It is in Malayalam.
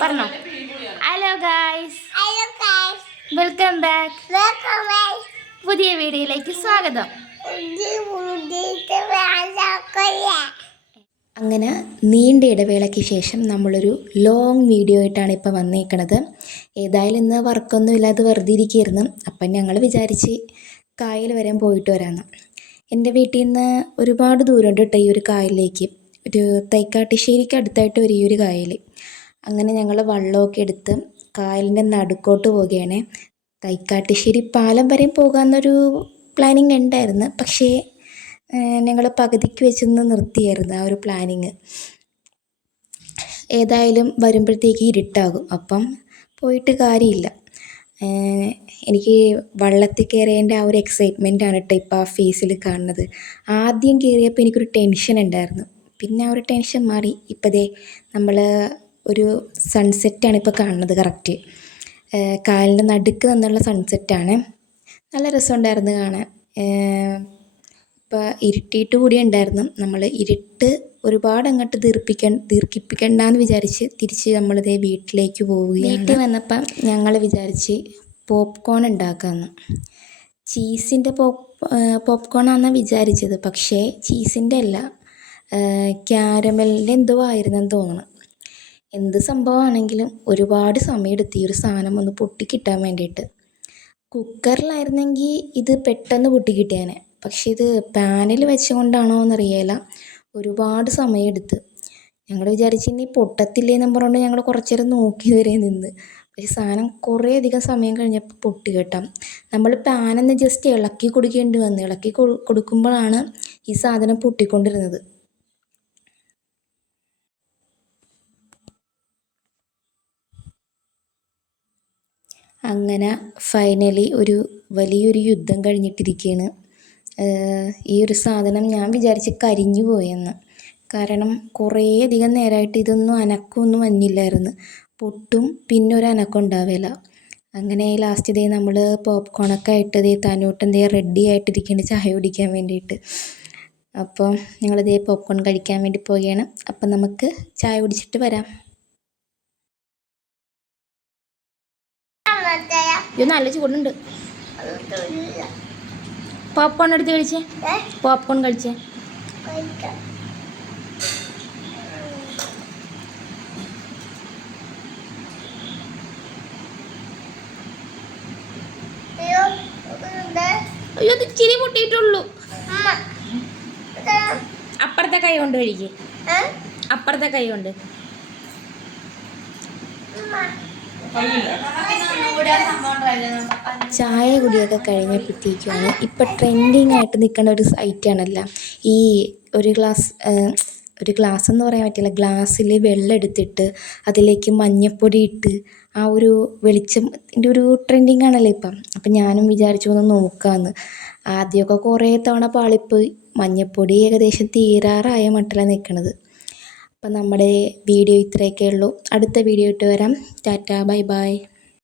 പറഞ്ഞോ. Hello guys, welcome back. പുതിയ വീഡിയോയിലേക്ക് സ്വാഗതം. അങ്ങനെ നീണ്ട ഇടവേളയ്ക്ക് ശേഷം നമ്മളൊരു ലോങ് വീഡിയോ ആയിട്ടാണ് ഇപ്പോൾ വന്നേക്കണത്. ഏതായാലും ഇന്ന് വർക്കൊന്നും ഇല്ലാതെ വെറുതെ ഇരിക്കുകയായിരുന്നു. അപ്പം ഞങ്ങൾ വിചാരിച്ച് കായൽ വരെ പോയിട്ട് വരാമെന്ന്. എൻ്റെ വീട്ടിൽ നിന്ന് ഒരുപാട് ദൂരമുണ്ട് കേട്ടോ ഈ ഒരു കായലിലേക്ക്. ഒരു തൈക്കാട്ടുശ്ശേരിക്ക് അടുത്തായിട്ട് വരും ഈ ഒരു കായൽ. അങ്ങനെ ഞങ്ങൾ വള്ളമൊക്കെ എടുത്ത് കായലിൻ്റെ നടുക്കോട്ട് പോവുകയാണ്. തൈക്കാട്ടുശ്ശേരി പാലം വരെയും പോകാമെന്നൊരു പ്ലാനിങ് ഉണ്ടായിരുന്നു. പക്ഷേ ഞങ്ങൾ പകുതിക്ക് വെച്ചൊന്ന് നിർത്തിയായിരുന്നു ആ ഒരു പ്ലാനിങ്. ഏതായാലും വരുമ്പോഴത്തേക്ക് ഇരുട്ടാകും, അപ്പം പോയിട്ട് കാര്യമില്ല. എനിക്ക് വള്ളത്തിൽ കയറിയതിൻ്റെ ആ ഒരു എക്സൈറ്റ്മെൻറ്റാണ് കേട്ടോ ഇപ്പോൾ ആ ഫേസിൽ കാണുന്നത്. ആദ്യം കയറിയപ്പോൾ എനിക്കൊരു ടെൻഷൻ ഉണ്ടായിരുന്നു, പിന്നെ ആ ഒരു ടെൻഷൻ മാറി. ഇപ്പോൾ ദേ നമ്മൾ ഒരു സൺസെറ്റാണ് ഇപ്പോൾ കാണുന്നത്. കറക്റ്റ് കായലിൻ്റെ നടുക്ക് നിന്നുള്ള സൺസെറ്റാണ്. നല്ല രസമുണ്ടായിരുന്നു കാണാൻ. ഇപ്പോൾ ഇരുട്ടിയിട്ട് കൂടി ഉണ്ടായിരുന്നു. നമ്മൾ ഇരുട്ട് ഒരുപാട് അങ്ങോട്ട് ദീർഘിപ്പിക്കണ്ടെന്ന് വിചാരിച്ച് തിരിച്ച് നമ്മളിതേ വീട്ടിലേക്ക് പോവുകയാണ്. വീട്ടിൽ വന്നപ്പം ഞങ്ങൾ വിചാരിച്ച് പോപ്കോൺ ഉണ്ടാക്കാമെന്ന്. ചീസിൻ്റെ പോപ്കോണാണെന്നാണ് വിചാരിച്ചത്, പക്ഷേ ചീസിൻ്റെ അല്ല, ക്യാരമലിൻ്റെ എന്തോ ആയിരുന്നെന്ന് തോന്നുന്നു. എന്ത് സംഭവമാണെങ്കിലും ഒരുപാട് സമയമെടുത്ത് ഈ ഒരു സാധനം ഒന്ന് പൊട്ടിക്കിട്ടാൻ വേണ്ടിയിട്ട്. കുക്കറിലായിരുന്നെങ്കിൽ ഇത് പെട്ടെന്ന് പൊട്ടിക്കിട്ടിയാനെ, പക്ഷേ ഇത് പാനിൽ വെച്ചുകൊണ്ടാണോ എന്നറിയില്ല, ഒരുപാട് സമയമെടുത്ത്. ഞങ്ങൾ വിചാരിച്ച് ഇനി പൊട്ടത്തില്ലേന്നും പറഞ്ഞുകൊണ്ട് ഞങ്ങൾ കുറച്ച് നേരം നോക്കി വരെ നിന്ന്. പക്ഷേ സാധനം കുറേ അധികം സമയം കഴിഞ്ഞപ്പോൾ പൊട്ടി കേട്ടാം. നമ്മൾ പാനൊന്ന് ജസ്റ്റ് ഇളക്കി കൊടുക്കേണ്ടി വന്നു. ഇളക്കി കൊടുക്കുമ്പോഴാണ് ഈ സാധനം പൊട്ടിക്കൊണ്ടിരുന്നത്. അങ്ങനെ ഫൈനലി ഒരു വലിയൊരു യുദ്ധം കഴിഞ്ഞിട്ടിരിക്കുകയാണ്. ഈ ഒരു സാധനം ഞാൻ വിചാരിച്ച് കരിഞ്ഞു പോയെന്ന്. കാരണം കുറേ അധികം നേരമായിട്ട് ഇതൊന്നും അനക്കമൊന്നും വന്നില്ലായിരുന്നു. പൊട്ടും പിന്നെ ഒരു അനക്കം ഉണ്ടാവില്ല. അങ്ങനെ ലാസ്റ്റ് ഇതേ നമ്മൾ പോപ്കോണൊക്കെ ആയിട്ട് ഇതേ തന്നൂട്ടൻ ഇതേ റെഡി ആയിട്ടിരിക്കുകയാണ് ചായ കുടിക്കാൻ വേണ്ടിയിട്ട്. അപ്പോൾ ഞങ്ങളിതേ പോപ്കോൺ കഴിക്കാൻ വേണ്ടി പോവുകയാണ്. അപ്പം നമുക്ക് ചായ കുടിച്ചിട്ട് വരാം. ഇത് നല്ല ചൂടുണ്ട്. പോപ്കോൺ എടുത്ത് കഴിച്ചേ, പോപ്കോൺ കഴിച്ചേ. അയ്യോ അത് ഇച്ചിരി പൊട്ടിയിട്ടുള്ളൂ. അപ്പുറത്തെ കൈ കൊണ്ട് കഴിക്കേ, അപ്പുറത്തെ കൈ കൊണ്ട്. ചായ കുടിയൊക്കെ കഴിഞ്ഞപ്പോഴത്തേക്കുമാണ് ഇപ്പം ട്രെൻഡിങ് ആയിട്ട് നിൽക്കുന്ന ഒരു ഐറ്റാണല്ലോ ഈ ഒരു ഗ്ലാസ് എന്ന് പറയാൻ പറ്റില്ല, ഗ്ലാസ്സിൽ വെള്ളം എടുത്തിട്ട് അതിലേക്ക് മഞ്ഞൾപ്പൊടി ഇട്ട് ആ ഒരു വെളിച്ചത്തിൻ്റെ ഒരു ട്രെൻഡിങ് ആണല്ലോ ഇപ്പം. അപ്പം ഞാനും വിചാരിച്ചു ഒന്ന് നോക്കാമെന്ന്. ആദ്യമൊക്കെ കുറേ തവണ പാളിപ്പോയി. മഞ്ഞൾപ്പൊടി ഏകദേശം തീരാറായ മട്ടിലാണ് നിൽക്കുന്നത്. അപ്പം നമ്മുടെ വീഡിയോ ഇത്രയൊക്കെ ഉള്ളൂ. അടുത്ത വീഡിയോ ഇട്ട് വരാം. Tata, bye bye.